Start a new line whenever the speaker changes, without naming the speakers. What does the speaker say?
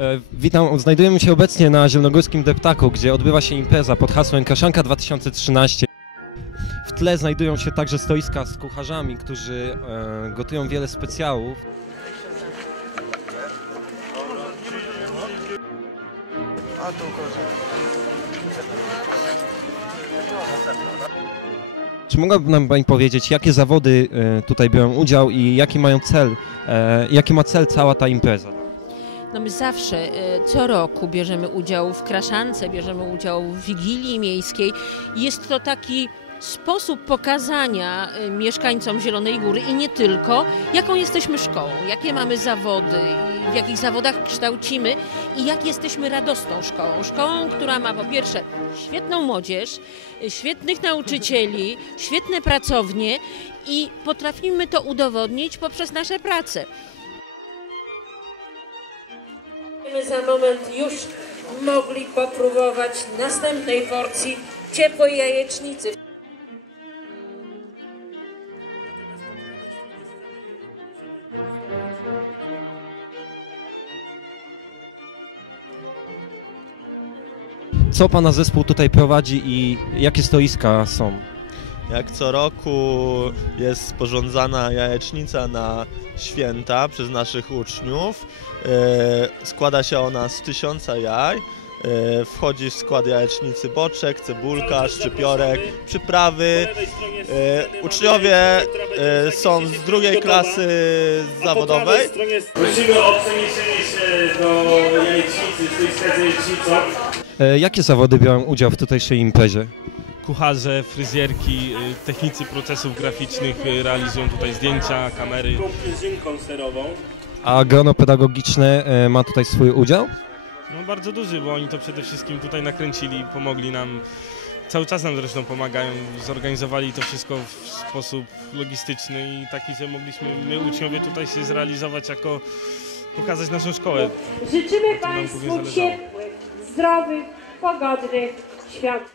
E, Witam, znajdujemy się obecnie na Zielonogórskim Deptaku, gdzie odbywa się impreza pod hasłem Kaszanka 2013. W tle znajdują się także stoiska z kucharzami, którzy e, gotują wiele specjałów. Czy mogłaby nam Pani powiedzieć, jakie zawody e, tutaj biorą udział i jaki mają cel, jaki ma cel cała ta impreza?
No my zawsze, e, co roku bierzemy udział w kraszance, bierzemy udział w Wigilii Miejskiej. Jest to taki sposób pokazania e, mieszkańcom Zielonej Góry i nie tylko, jaką jesteśmy szkołą, jakie mamy zawody, w jakich zawodach kształcimy i jak jesteśmy radosną szkołą. Szkołą, która ma po pierwsze świetną młodzież, e, świetnych nauczycieli, świetne pracownie i potrafimy to udowodnić poprzez nasze prace.
Będziemy za moment już mogli popróbować następnej porcji ciepłej jajecznicy.
Co Pana zespół tutaj prowadzi i jakie stoiska są?
Jak co roku jest sporządzana jajecznica na święta przez naszych uczniów. E, Składa się ona z tysiąca jaj. E, Wchodzi w skład jajecznicy boczek, cebulka, szczypiorek, przyprawy. E, Uczniowie są z drugiej klasy zawodowej.
Prosimy o przeniesienie się do jajecznicy, z jajecznicą.
E, Jakie zawody biorą udział w tutejszej imprezie?
Kucharze, fryzjerki, y, technicy procesów graficznych y, realizują tutaj zdjęcia, kamery.
Kumpizynką serową.
A grono pedagogiczne e, ma tutaj swój udział?
No bardzo duży, bo oni to przede wszystkim tutaj nakręcili, pomogli nam. Cały czas nam zresztą pomagają, zorganizowali to wszystko w sposób logistyczny i taki, że mogliśmy my uczniowie tutaj się zrealizować jako pokazać naszą szkołę.
Życzymy Państwu ciepłych, zdrowych, pogodnych świąt.